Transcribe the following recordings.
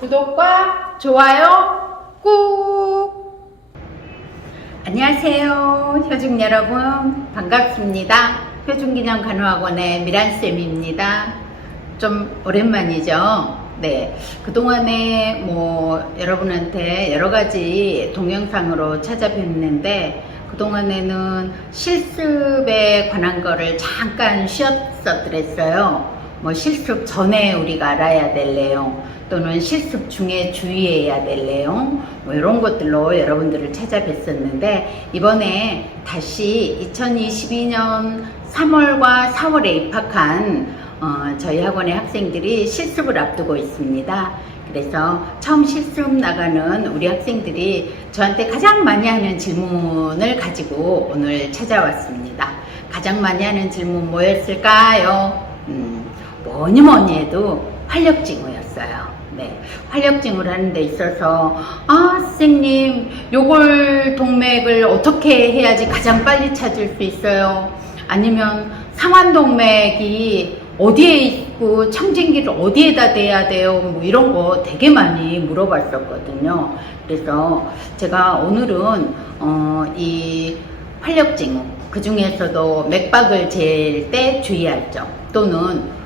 구독과 좋아요 꾹! 안녕하세요 효중 여러분, 반갑습니다. 효중기념 간호학원의 미란쌤입니다. 좀 오랜만이죠. 네, 그동안에 여러분한테 여러가지 동영상으로 찾아뵙는데, 그동안에는 실습에 관한 거를 잠깐 쉬었었더랬어요. 실습 전에 우리가 알아야 될 내용, 또는 실습 중에 주의해야 될 내용, 이런 것들로 여러분들을 찾아뵀었는데, 이번에 다시 2022년 3월과 4월에 입학한 저희 학원의 학생들이 실습을 앞두고 있습니다. 그래서 처음 실습 나가는 우리 학생들이 저한테 가장 많이 하는 질문을 가지고 오늘 찾아왔습니다. 가장 많이 하는 질문 뭐였을까요? 뭐니 해도 활력증후였어요. 네, 활력증후를 하는 데 있어서 선생님, 요골 동맥을 어떻게 해야지 가장 빨리 찾을 수 있어요? 아니면 상완동맥이 어디에 있고 청진기를 어디에다 대야 돼요? 이런 거 되게 많이 물어봤었거든요. 그래서 제가 오늘은 이 활력증후, 그 중에서도 맥박을 잴 때 주의할 점, 또는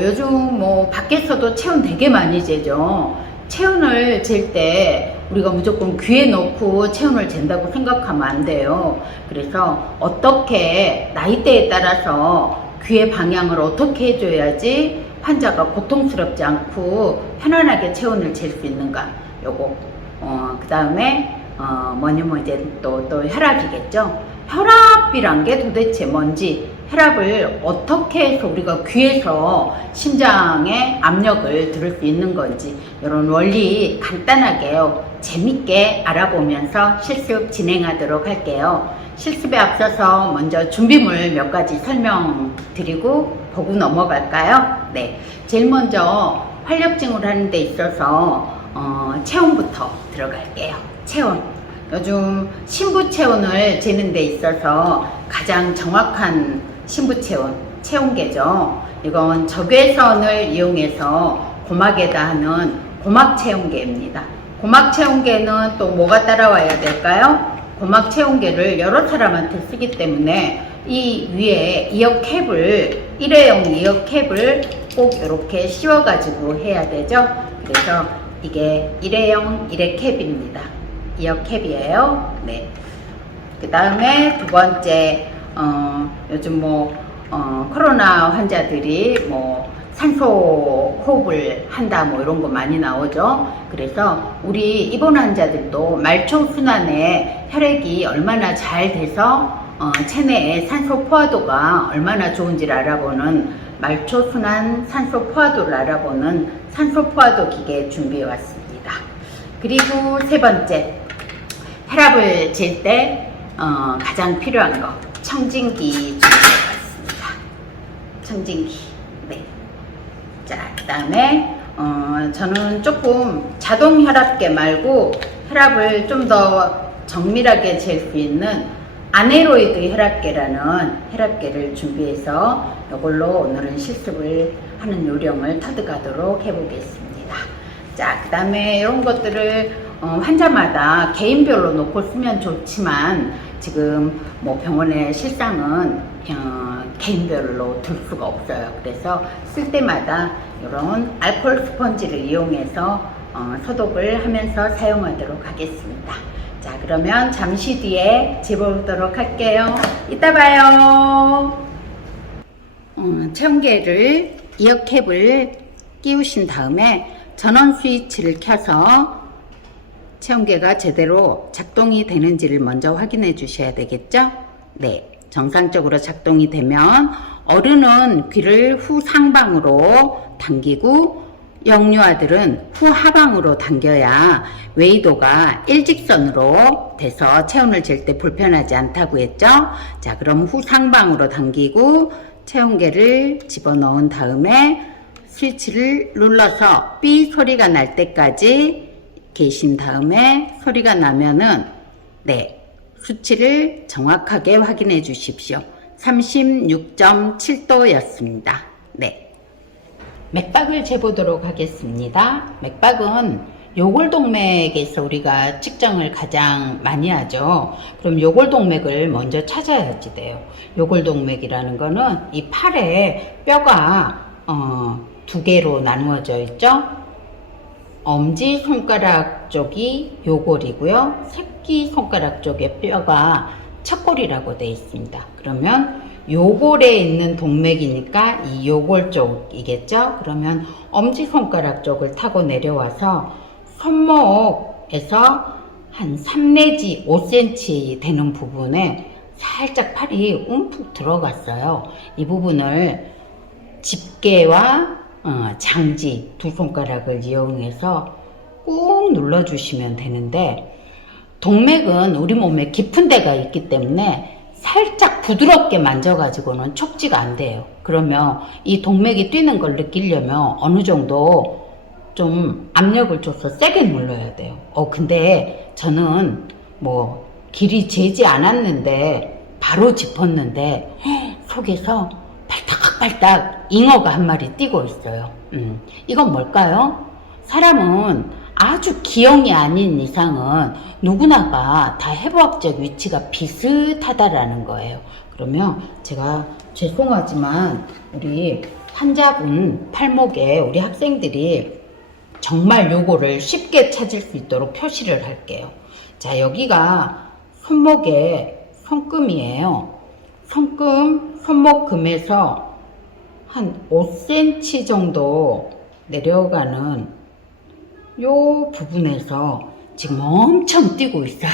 요즘 밖에서도 체온 되게 많이 재죠. 체온을 잴 때 우리가 무조건 귀에 넣고 체온을 잰다고 생각하면 안 돼요. 그래서 어떻게 나이대에 따라서 귀의 방향을 어떻게 해줘야지 환자가 고통스럽지 않고 편안하게 체온을 잴 수 있는가, 요거. 그 다음에 이제 또 혈압이겠죠. 혈압이란 게 도대체 뭔지, 혈압을 어떻게 해서 우리가 귀에서 심장의 압력을 들을 수 있는 건지, 이런 원리 간단하게 재밌게 알아보면서 실습 진행하도록 할게요. 실습에 앞서서 먼저 준비물 몇 가지 설명드리고 보고 넘어갈까요? 네, 제일 먼저 활력증후를 하는 데 있어서 체온부터 들어갈게요. 체온. 요즘 신부체온을 재는 데 있어서 가장 정확한 신부체온, 체온계죠. 이건 적외선을 이용해서 고막에다 하는 고막체온계입니다. 고막체온계는 또 뭐가 따라와야 될까요? 고막체온계를 여러 사람한테 쓰기 때문에 이 위에 이어캡을, 일회용 이어캡을 꼭 이렇게 씌워가지고 해야 되죠. 그래서 이게 일회용 일회캡입니다. 이어캡이에요. 네. 그 다음에 두 번째, 요즘 코로나 환자들이 산소 호흡을 한다, 이런 거 많이 나오죠. 그래서 우리 입원 환자들도 말초 순환에 혈액이 얼마나 잘 돼서 체내에 산소 포화도가 얼마나 좋은지를 알아보는, 말초 순환 산소 포화도를 알아보는 산소 포화도 기계 준비해 왔습니다. 그리고 세 번째, 혈압을 잴 때 가장 필요한 거, 청진기 준비해 왔습니다. 청진기. 네. 자, 그 다음에 저는 조금 자동 혈압계 말고 혈압을 좀 더 정밀하게 잴 수 있는 아네로이드 혈압계라는 혈압계를 준비해서 이걸로 오늘은 실습을 하는 요령을 터득하도록 해보겠습니다. 자, 그 다음에 이런 것들을 환자마다 개인별로 놓고 쓰면 좋지만, 지금 병원의 실상은 개인별로 둘 수가 없어요. 그래서 쓸 때마다 이런 알코올 스펀지를 이용해서 소독을 하면서 사용하도록 하겠습니다. 자, 그러면 잠시 뒤에 재보도록 할게요. 이따 봐요. 체온계를, 이어캡을 끼우신 다음에 전원 스위치를 켜서 체온계가 제대로 작동이 되는지를 먼저 확인해 주셔야 되겠죠? 네, 정상적으로 작동이 되면 어른은 귀를 후상방으로 당기고 영유아들은 후하방으로 당겨야 웨이도가 일직선으로 돼서 체온을 잴 때 불편하지 않다고 했죠? 자, 그럼 후상방으로 당기고 체온계를 집어넣은 다음에 스위치를 눌러서 삐 소리가 날 때까지 계신 다음에, 소리가 나면은 수치를 정확하게 확인해 주십시오. 36.7도였습니다. 네. 맥박을 재보도록 하겠습니다. 맥박은 요골동맥에서 우리가 측정을 가장 많이 하죠. 그럼 요골동맥을 먼저 찾아야지 돼요. 요골동맥이라는 거는 이 팔에 뼈가 두 개로 나누어져 있죠. 엄지손가락 쪽이 요골이고요. 새끼손가락 쪽의 뼈가 척골이라고 되어 있습니다. 그러면 요골에 있는 동맥이니까 이 요골 쪽이겠죠. 그러면 엄지손가락 쪽을 타고 내려와서 손목에서 한 3 내지 5cm 되는 부분에 살짝 팔이 움푹 들어갔어요. 이 부분을 집게와 장지 두 손가락을 이용해서 꾹 눌러주시면 되는데, 동맥은 우리 몸에 깊은 데가 있기 때문에 살짝 부드럽게 만져가지고는 촉지가 안 돼요. 그러면 이 동맥이 뛰는 걸 느끼려면 어느 정도 좀 압력을 줘서 세게 눌러야 돼요. 근데 저는 뭐 길이 재지 않았는데 바로 짚었는데 속에서 발딱발딱 잉어가 한 마리 뛰고 있어요. 이건 뭘까요? 사람은 아주 기형이 아닌 이상은 누구나가 다 해부학적 위치가 비슷하다라는 거예요. 그러면 제가 죄송하지만 우리 환자분 팔목에 우리 학생들이 정말 요거를 쉽게 찾을 수 있도록 표시를 할게요. 자, 여기가 손목의 손금이에요. 손목금에서 한 5cm 정도 내려가는 요 부분에서 지금 엄청 뛰고 있어요.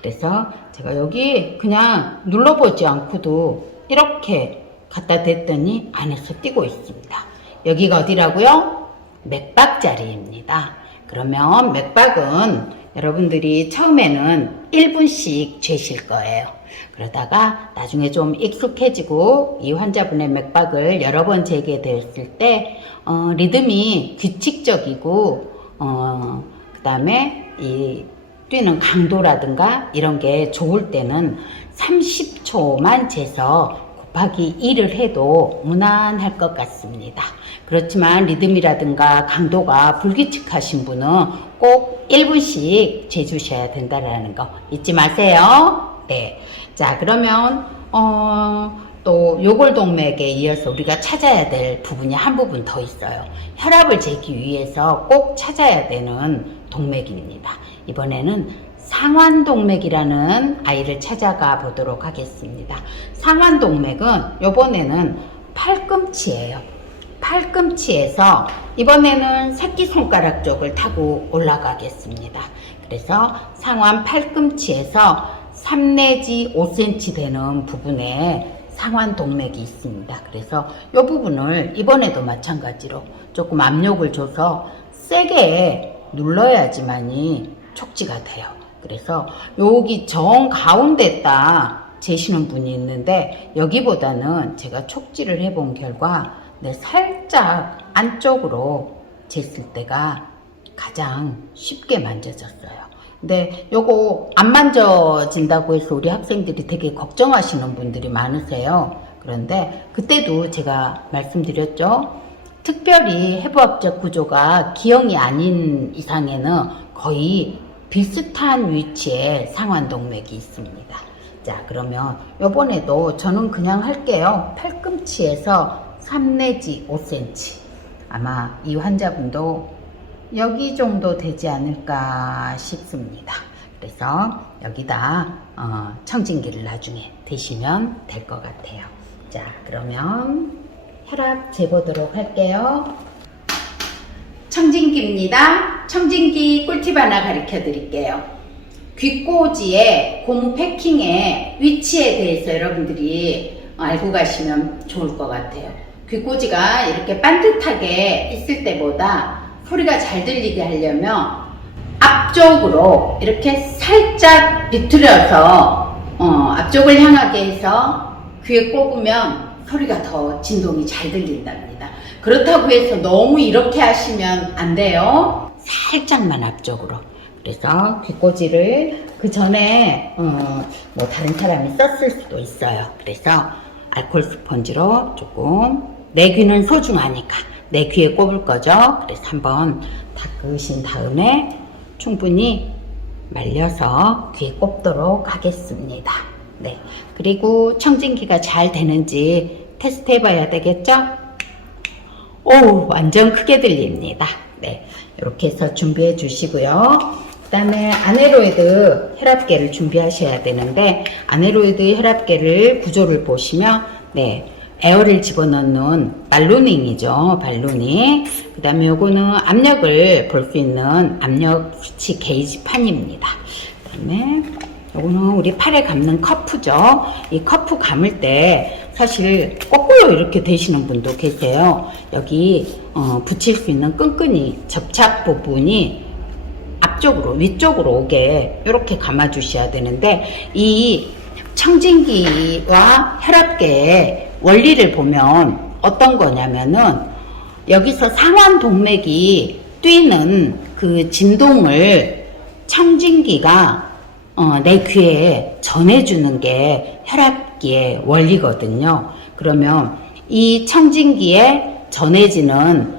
그래서 제가 여기 그냥 눌러보지 않고도 이렇게 갖다 댔더니 안에서 뛰고 있습니다. 여기가 어디라고요? 맥박 자리입니다. 그러면 맥박은 여러분들이 처음에는 1분씩 재실 거예요. 그러다가 나중에 좀 익숙해지고 이 환자분의 맥박을 여러 번 재게 되었을 때 리듬이 규칙적이고 그 다음에 이 뛰는 강도라든가 이런 게 좋을 때는 30초만 재서 곱하기 1을 해도 무난할 것 같습니다. 그렇지만 리듬이라든가 강도가 불규칙하신 분은 꼭 1분씩 재주셔야 된다는 거 잊지 마세요. 네. 자, 그러면 또 요골동맥에 이어서 우리가 찾아야 될 부분이 한 부분 더 있어요. 혈압을 재기 위해서 꼭 찾아야 되는 동맥입니다. 이번에는 상완동맥이라는 아이를 찾아가 보도록 하겠습니다. 상완동맥은 이번에는 팔꿈치예요. 팔꿈치에서 이번에는 새끼손가락 쪽을 타고 올라가겠습니다. 그래서 상완 팔꿈치에서 3 내지 5cm 되는 부분에 상완동맥이 있습니다. 그래서 이 부분을 이번에도 마찬가지로 조금 압력을 줘서 세게 눌러야지만이 촉지가 돼요. 그래서 여기 정 가운데에다 재시는 분이 있는데 여기보다는 제가 촉지를 해본 결과 살짝 안쪽으로 쟀을 때가 가장 쉽게 만져졌어요. 근데 요거 안 만져진다고 해서 우리 학생들이 되게 걱정하시는 분들이 많으세요. 그런데 그때도 제가 말씀드렸죠. 특별히 해부학적 구조가 기형이 아닌 이상에는 거의 비슷한 위치에 상완동맥이 있습니다. 자, 그러면 요번에도 저는 그냥 할게요. 팔꿈치에서 3 내지 5cm. 아마 이 환자분도 여기 정도 되지 않을까 싶습니다. 그래서 여기다 청진기를 나중에 대시면 될 것 같아요. 자, 그러면 혈압 재보도록 할게요. 청진기입니다. 청진기 꿀팁 하나 가르쳐 드릴게요. 귓꽂이의 고무 패킹의 위치에 대해서 여러분들이 알고 가시면 좋을 것 같아요. 귓꽂이가 이렇게 반듯하게 있을 때보다 소리가 잘 들리게 하려면 앞쪽으로 이렇게 살짝 비틀어서 앞쪽을 향하게 해서 귀에 꼽으면 소리가 더 진동이 잘 들린답니다. 그렇다고 해서 너무 이렇게 하시면 안 돼요. 살짝만 앞쪽으로. 그래서 귓꽂이를 그 전에 뭐 다른 사람이 썼을 수도 있어요. 그래서 알코올 스펀지로 조금, 내 귀는 소중하니까 내 귀에 꼽을 거죠. 그래서 한번 닦으신 다음에 충분히 말려서 귀에 꼽도록 하겠습니다. 네. 그리고 청진기가 잘 되는지 테스트 해봐야 되겠죠? 오, 완전 크게 들립니다. 네. 이렇게 해서 준비해 주시고요. 그 다음에 아네로이드 혈압계를 준비하셔야 되는데, 아네로이드 혈압계를 구조를 보시면, 네. 에어를 집어넣는 발로닝이죠. 발로닝. 그 다음에 요거는 압력을 볼 수 있는 압력 수치 게이지판입니다. 그 다음에 요거는 우리 팔에 감는 커프죠. 이 커프 감을 때 사실 거꾸로 이렇게 되시는 분도 계세요. 여기 붙일 수 있는 끈끈이 접착 부분이 앞쪽으로 위쪽으로 오게 이렇게 감아 주셔야 되는데, 이 청진기와 혈압계의 원리를 보면 어떤 거냐면은, 여기서 상완 동맥이 뛰는 그 진동을 청진기가 내 귀에 전해주는 게 혈압기의 원리거든요. 그러면 이 청진기에 전해지는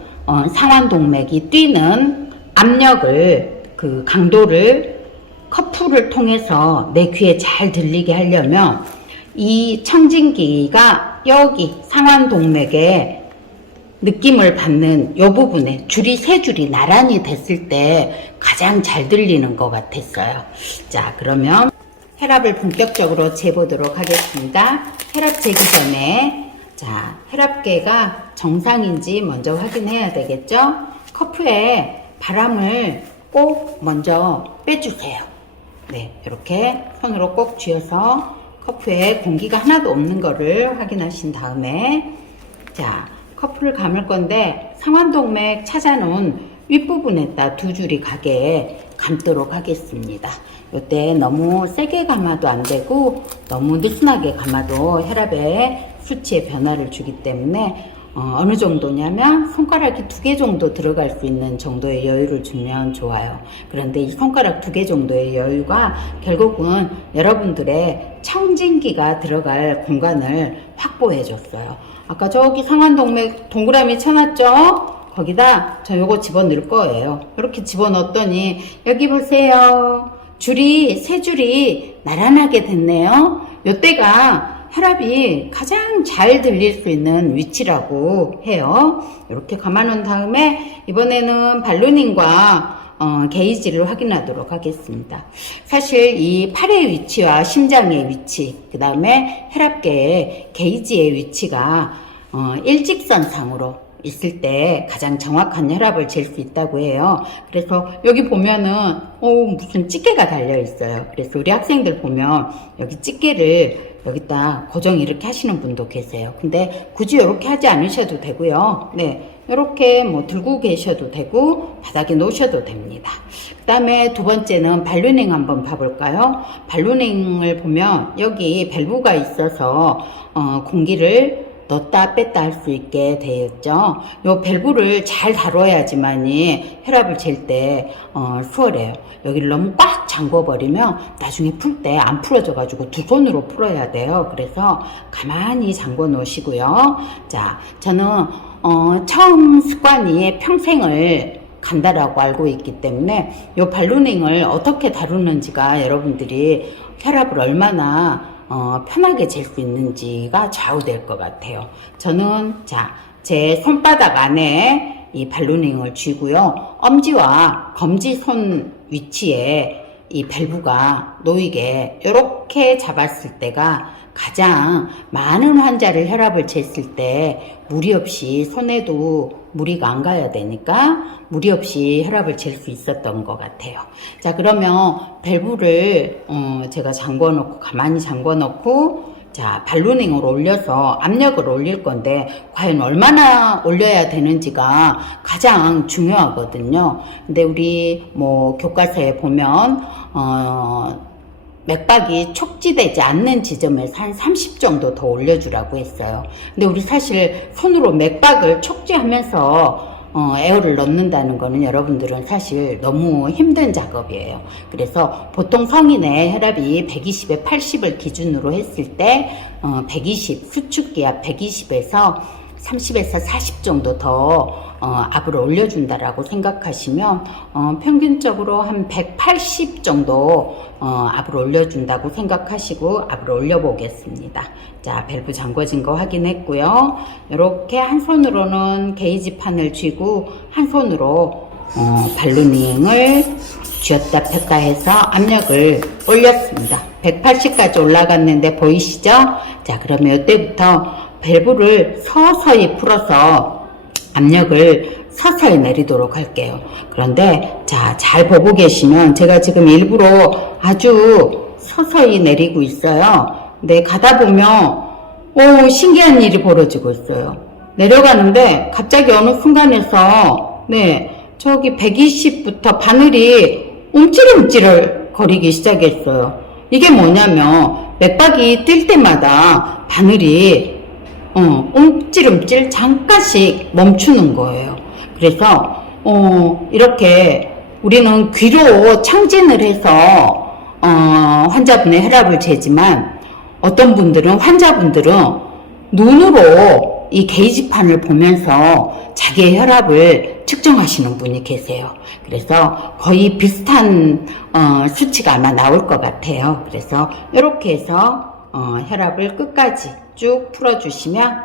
상완 동맥이 뛰는 압력을, 그 강도를 커프를 통해서 내 귀에 잘 들리게 하려면, 이 청진기가 여기 상완 동맥에 느낌을 받는 이 부분에 줄이 세 줄이 나란히 됐을 때 가장 잘 들리는 것 같았어요. 자, 그러면 혈압을 본격적으로 재보도록 하겠습니다. 혈압 재기 전에, 자, 혈압계가 정상인지 먼저 확인해야 되겠죠? 커프에 바람을 꼭 먼저 빼주세요. 네, 이렇게 손으로 꼭 쥐어서 커프에 공기가 하나도 없는 거를 확인하신 다음에, 자, 커프를 감을 건데 상완동맥 찾아놓은 윗부분에다 두 줄이 가게 감도록 하겠습니다. 이때 너무 세게 감아도 안 되고 너무 느슨하게 감아도 혈압의 수치에 변화를 주기 때문에 어느 정도냐면 손가락이 2개 정도 들어갈 수 있는 정도의 여유를 주면 좋아요. 그런데 이 손가락 2개 정도의 여유가 결국은 여러분들의 청진기가 들어갈 공간을 확보해 줬어요. 아까 저기 상완동맥 동그라미 쳐놨죠? 거기다 저 요거 집어넣을 거예요. 이렇게 집어넣었더니 여기 보세요. 줄이, 세 줄이 나란하게 됐네요. 요때가 혈압이 가장 잘 들릴 수 있는 위치라고 해요. 이렇게 감아놓은 다음에 이번에는 발로닝과 게이지를 확인하도록 하겠습니다. 사실 이 팔의 위치와 심장의 위치, 그 다음에 혈압계의 게이지의 위치가 일직선상으로 있을 때 가장 정확한 혈압을 잴 수 있다고 해요. 그래서 여기 보면은 무슨 집게가 달려 있어요. 그래서 우리 학생들 보면 여기 집게를 여기다 고정 이렇게 하시는 분도 계세요. 근데 굳이 이렇게 하지 않으셔도 되고요. 네, 이렇게 뭐 들고 계셔도 되고 바닥에 놓으셔도 됩니다. 그 다음에 두 번째는 발로닝 한번 봐볼까요? 발로닝을 보면 여기 밸브가 있어서 공기를 넣었다 뺐다 할 수 있게 되어 있죠. 요 밸브를 잘 다뤄야지만이 혈압을 잴 때 수월해요. 여기를 너무 꽉 잠궈 버리면 나중에 풀 때 안 풀어져 가지고 두 손으로 풀어야 돼요. 그래서 가만히 잠궈 놓으시고요. 자, 저는 처음 습관이 평생을 간다라고 알고 있기 때문에 요 발로닝을 어떻게 다루는지가 여러분들이 혈압을 얼마나 편하게 잴 수 있는지가 좌우될 것 같아요. 저는 제 손바닥 안에 이 발로닝을 쥐고요. 엄지와 검지 손 위치에 이 밸브가 놓이게 이렇게 잡았을 때가 가장 많은 환자를 혈압을 쟀을 때 무리 없이 손에도 무리가 안 가야 되니까 무리 없이 혈압을 잴 수 있었던 것 같아요. 자, 그러면 밸브를 제가 잠궈 놓고 가만히 잠궈 놓고 자, 발로닝을 올려서 압력을 올릴 건데 과연 얼마나 올려야 되는지가 가장 중요하거든요. 근데 우리 뭐 교과서에 보면 맥박이 촉지되지 않는 지점에서 한 30 정도 더 올려주라고 했어요. 근데 우리 사실 손으로 맥박을 촉지하면서 에어를 넣는다는 거는 여러분들은 사실 너무 힘든 작업이에요. 그래서 보통 성인의 혈압이 120에 80을 기준으로 했을 때 120, 수축기압 120에서 30에서 40 정도 더 압을 올려준다라고 생각하시면 평균적으로 한 180 정도 압을 올려준다고 생각하시고 압을 올려보겠습니다. 자, 밸브 잠궈진 거 확인했고요. 이렇게 한 손으로는 게이지 판을 쥐고 한 손으로 발루닝을 쥐었다 폈다 해서 압력을 올렸습니다. 180까지 올라갔는데 보이시죠? 자, 그러면 이때부터 밸브를 서서히 풀어서 압력을 서서히 내리도록 할게요. 그런데 자, 잘 보고 계시면 제가 지금 일부러 아주 서서히 내리고 있어요. 근데 가다 보면 신기한 일이 벌어지고 있어요. 내려가는데 갑자기 어느 순간에서 저기 120부터 바늘이 움찔움찔을 거리기 시작했어요. 이게 뭐냐면 맥박이 뛸 때마다 바늘이 움찔움찔 잠깐씩 멈추는 거예요. 그래서 이렇게 우리는 귀로 청진을 해서 환자분의 혈압을 재지만 어떤 분들은 환자분들은 눈으로 이 게이지판을 보면서 자기의 혈압을 측정하시는 분이 계세요. 그래서 거의 비슷한 수치가 아마 나올 것 같아요. 그래서 이렇게 해서 혈압을 끝까지 쭉 풀어주시면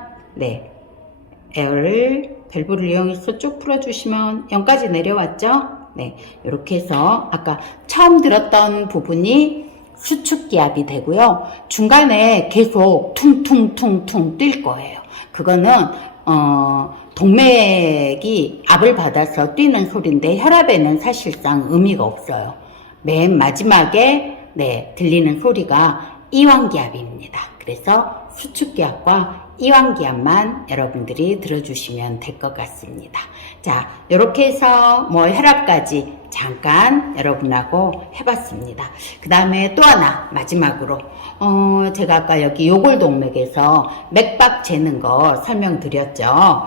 에어를 밸브를 이용해서 쭉 풀어주시면 0까지 내려왔죠. 이렇게 해서 아까 처음 들었던 부분이 수축기압이 되고요. 중간에 계속 퉁퉁퉁퉁 뛸 거예요. 그거는 동맥이 압을 받아서 뛰는 소리인데 혈압에는 사실상 의미가 없어요. 맨 마지막에 들리는 소리가 이완기압입니다. 그래서 수축기압과 이완기압만 여러분들이 들어주시면 될 것 같습니다. 자, 이렇게 해서 혈압까지 잠깐 여러분하고 해봤습니다. 그 다음에 또 하나 마지막으로 제가 아까 여기 요골동맥에서 맥박 재는 거 설명드렸죠.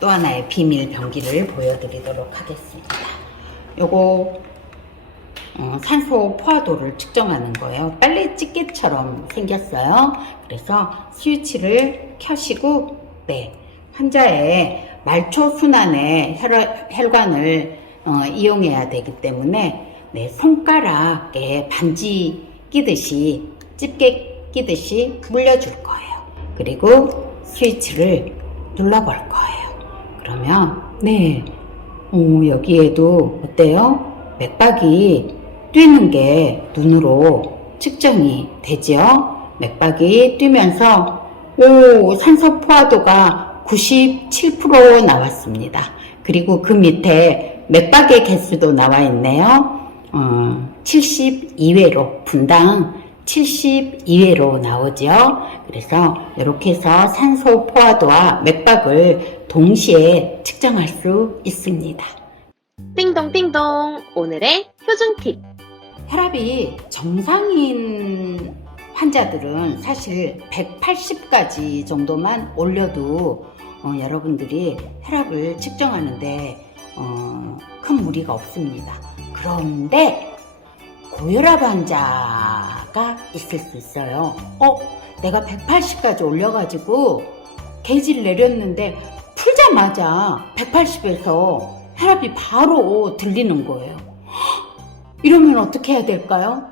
또 하나의 비밀 병기를 보여드리도록 하겠습니다. 요거 산소 포화도를 측정하는 거예요. 빨래집게처럼 생겼어요. 그래서 스위치를 켜시고 환자의 말초순환의 혈관을 이용해야 되기 때문에 손가락에 반지 끼듯이 집게 끼듯이 물려줄 거예요. 그리고 스위치를 눌러볼 거예요. 그러면 여기에도 어때요? 맥박이 뛰는 게 눈으로 측정이 되죠. 맥박이 뛰면서 산소 포화도가 97% 나왔습니다. 그리고 그 밑에 맥박의 개수도 나와 있네요. 72회로 분당 72회로 나오죠. 그래서 이렇게 해서 산소 포화도와 맥박을 동시에 측정할 수 있습니다. 띵동띵동, 오늘의 표준 팁. 혈압이 정상인 환자들은 사실 180까지 정도만 올려도 여러분들이 혈압을 측정하는데 큰 무리가 없습니다. 그런데 고혈압 환자가 있을 수 있어요. 내가 180까지 올려가지고 게이지를 내렸는데 풀자마자 180에서 혈압이 바로 들리는 거예요. 이러면 어떻게 해야 될까요?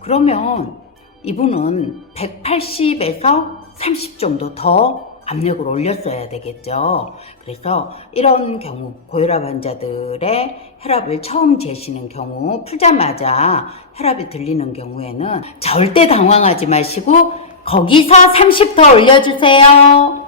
그러면 이분은 180에서 30 정도 더 압력을 올렸어야 되겠죠. 그래서 이런 경우 고혈압 환자들의 혈압을 처음 재시는 경우 풀자마자 혈압이 들리는 경우에는 절대 당황하지 마시고 거기서 30 더 올려주세요.